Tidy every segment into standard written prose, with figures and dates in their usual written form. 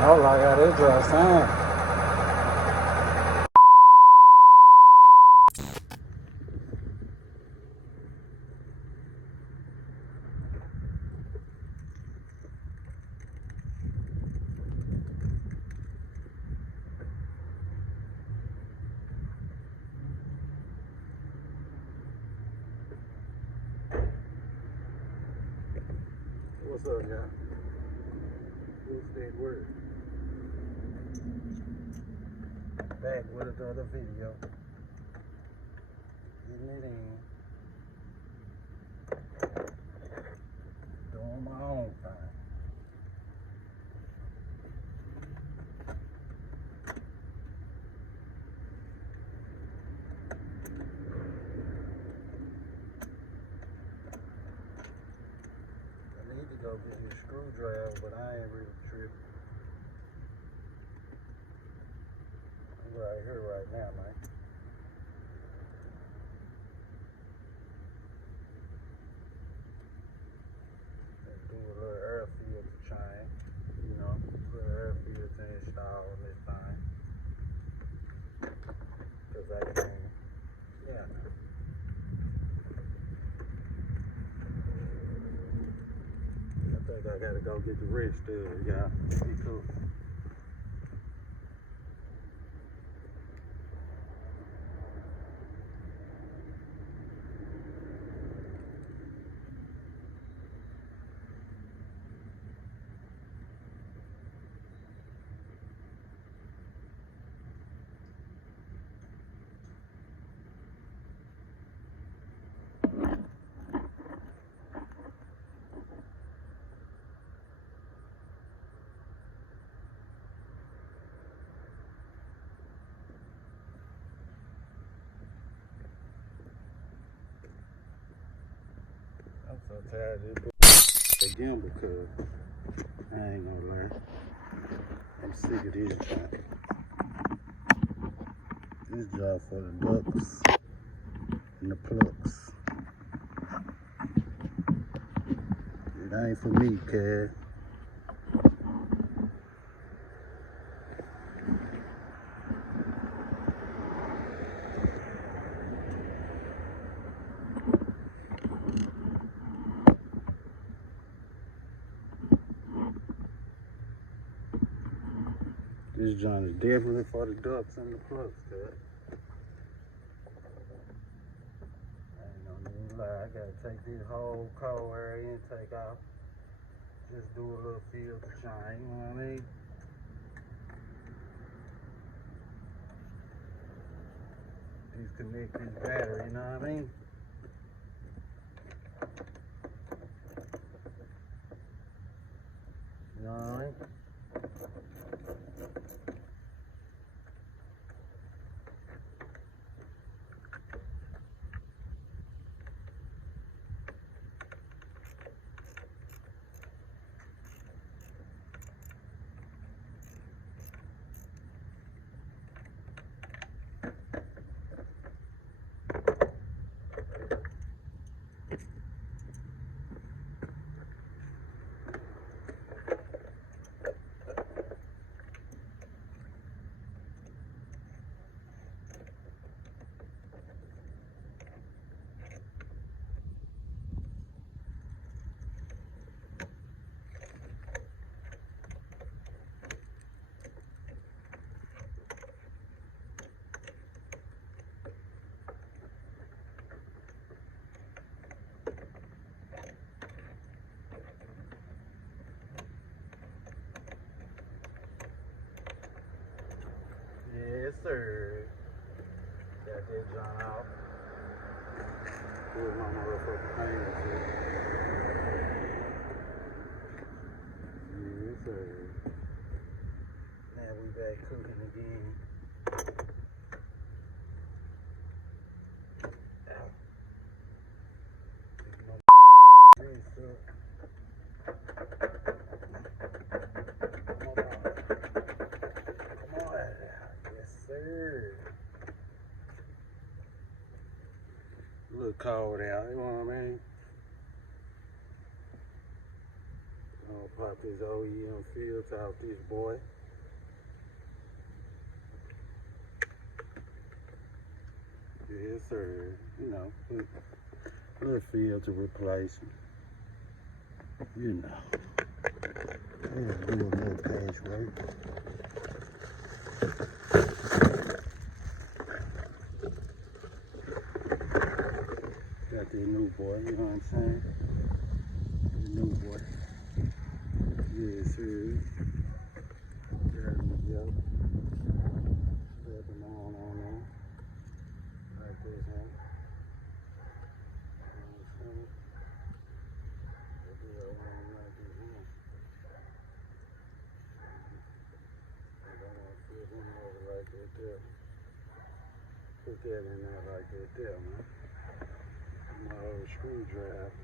Oh, I got it dry sign. What's up, y'all? What's that word? Back with another video. Getting it in. Doing my own thing. I need to go get this screwdriver, but I ain't really tripping. I'm right here right now, man. Do a little air filter change, you know, little air filter install on this thing. Cause I can't, yeah. I think I gotta go get the wrench still, y'all. Be cool. I'm so tired of this again because I ain't gonna lie. I'm sick of this job. This job for the ducks and the plugs. It ain't for me, kid. This joint is definitely for the ducks and the plugs, kid. I ain't gonna even lie, I gotta take this whole cold air intake off. Just do a little filter change, you know what I mean? Disconnect this battery, you know what I mean? You know what I mean? Yes, sir. Got that John out. Pull my motherfucking hands here. Yes, sir. Now we back cooking again. Pick my wrist up. Come on. Come on. Yes, sir. A little cold out, you know what I mean? I'll pop this OEM filter out this boy. Yes, sir. You know, little filter replacement. You know. Let's do a little patchwork. Got the new boy, you know what I'm saying? The new boy. Yes, sir. Got him, yep. Stepping on there. Like this, huh? You know what I'm saying? Do that one like this, huh? I don't want to flip him over like that there. Put that in there like that there, man. My old screwdriver.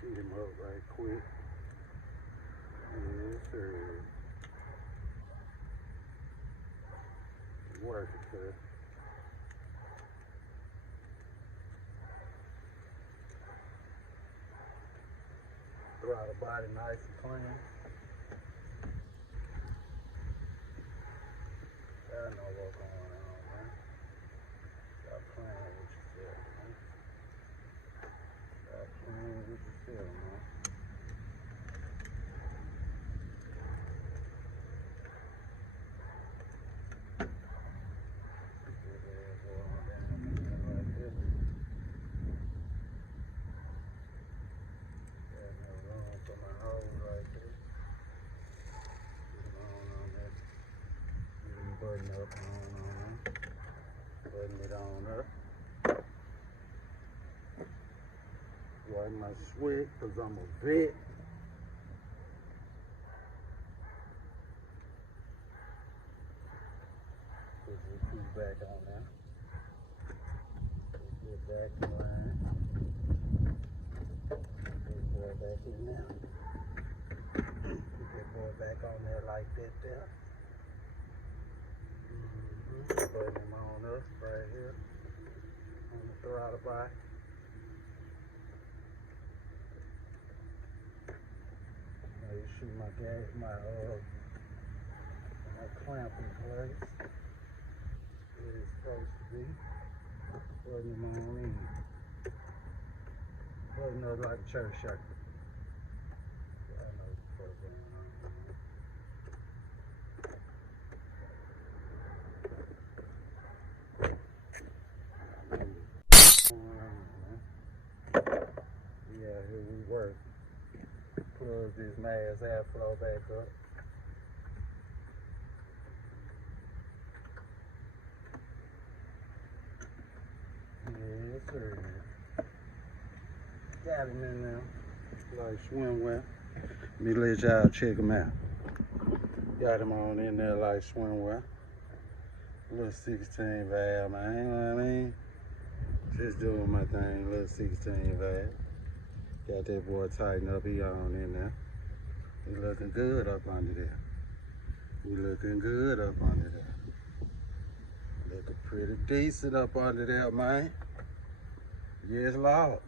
Get him up right quick. Yes, sir. Working, sir. Throttle body nice and clean. I know what's going on, man. Stop playing with yourself, man. Stop playing with yourself, man. Button up, button it on up. Wipe my sweat, cause I'm a vet. Put the key back on now. Put it back in line. Put that boy back in now. Put that boy back on there like that there. Putting him on up right here on the throttle body. Now you see my gas, my clamp in place. Where it's supposed to be. Putting him on in. Putting up like a church shirt. I know what's going on. Yeah, here we work. Plug this mass airflow back up. Yes, sir. Got him in there. Like swimwear. Let me let y'all check him out. Got him on in there like swimwear. Little 16 valve, man. You know what I mean? Just doing my thing, little 16 valve. Got that boy tightened up, he on in there. He looking good up under there. He looking good up under there. Looking pretty decent up under there, man. Yes, Lord.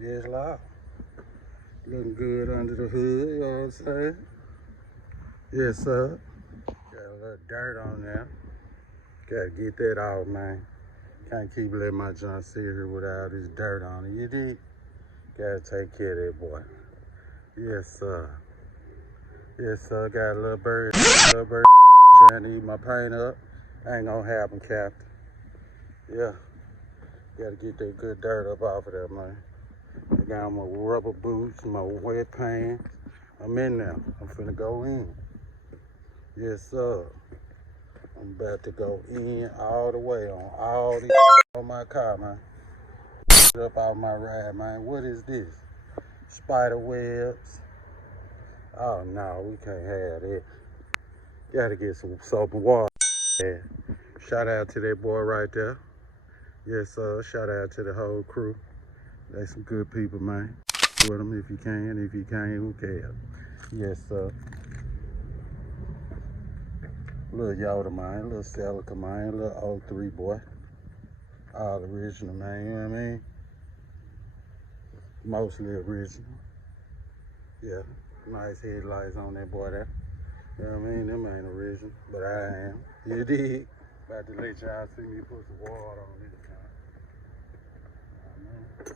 Yes, Lord. Looking good under the hood, you know what I'm saying? Yes, sir. Got a little dirt on there. Gotta get that out, man. Can't keep letting my junk sit here with all this dirt on it, you dig? Gotta take care of that boy. Yes, sir. Yes, sir. Got a little bird trying to eat my paint up. Ain't gonna happen, Captain. Yeah. Gotta get that good dirt up off of there, man. I got my rubber boots, my wet pants. I'm in there. I'm finna go in. Yes, sir. I'm about to go in all the way on all the on my car, man. Up out my ride, man. What is this? Spider webs. Oh no, we can't have that. Gotta get some soap and water. Yeah. Shout out to that boy right there. Yes, sir. Shout out to the whole crew. They some good people, man. With them if you can. If you can't, who cares? Yes, sir. Little Yoda, man. Little celica, man. Little 03 boy. All original, man. You know what I mean? Mostly original. Yeah, nice headlights on that boy there. You know what I mean? Them ain't original, but I am. You dig? About to let y'all see me put some water on this time. You know what I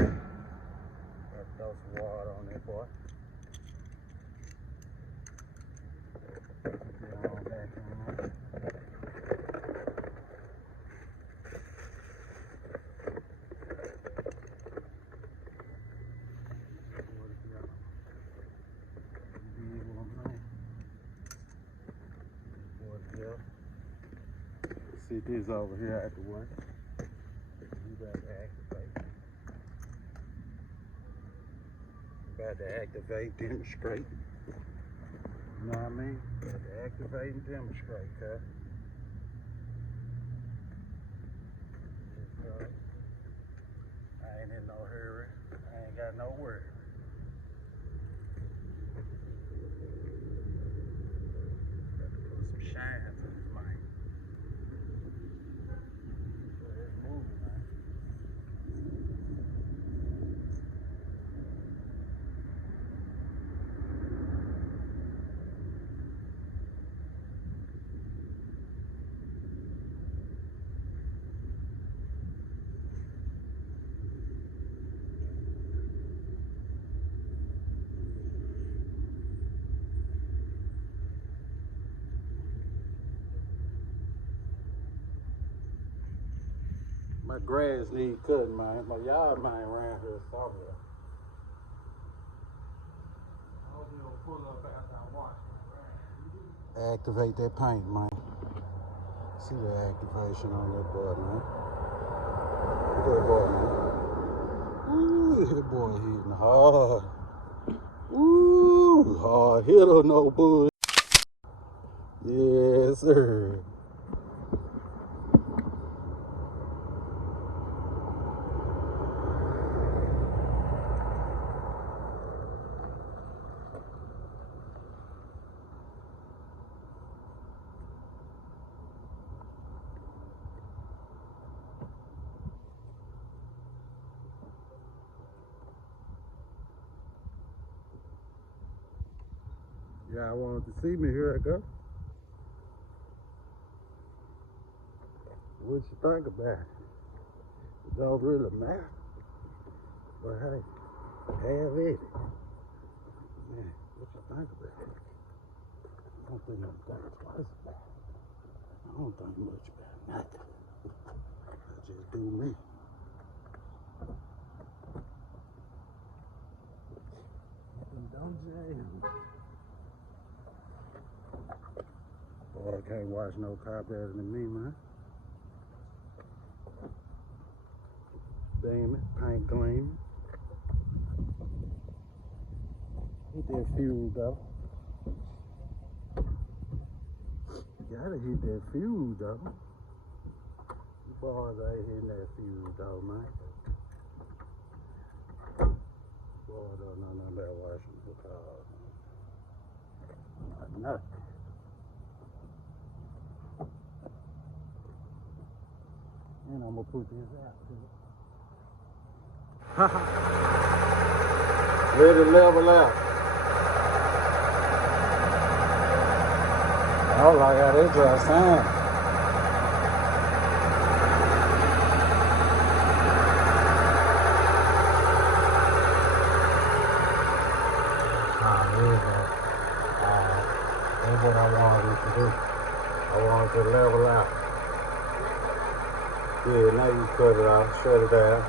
mean? Throw some water on that boy. Get on back in there. See this over here at the way. We about to activate. About to activate, demonstrate. You know what I mean? About to activate and demonstrate, cuz. I ain't in no hurry. I ain't got no worry. Got to put some shine to this mic. So it's moving, man. My grass need cutting, man. My yard man around here somewhere. I hope you don't pull up after I wash my grass. Activate that paint, man. See the activation on that boy, man. Look at that boy, man. Ooh, that boy hitting hard. Ooh, hard hitter, no bull. Yes, sir. Yeah, I wanted to see me. Here I go. What you think about it? It don't really matter. But hey, have at it. Man, what you think about it? I don't think I'm thinking twice about it. I don't think much about nothing. I just do me. Don't jam. Boy, I can't watch no car better than me, man. Damn it, paint gleaming. Hit that fuse though. Gotta hit that fuse though. You boys ain't hitting that fuse though, man. Boy, don't know nothing about washing the cars. Not nothing. And I'm gonna put this out too. Let it level out. Oh, like how that dry sound. There we go. That's what I wanted it to do. I wanted to level out. Yeah, now you cut it off, shut it down.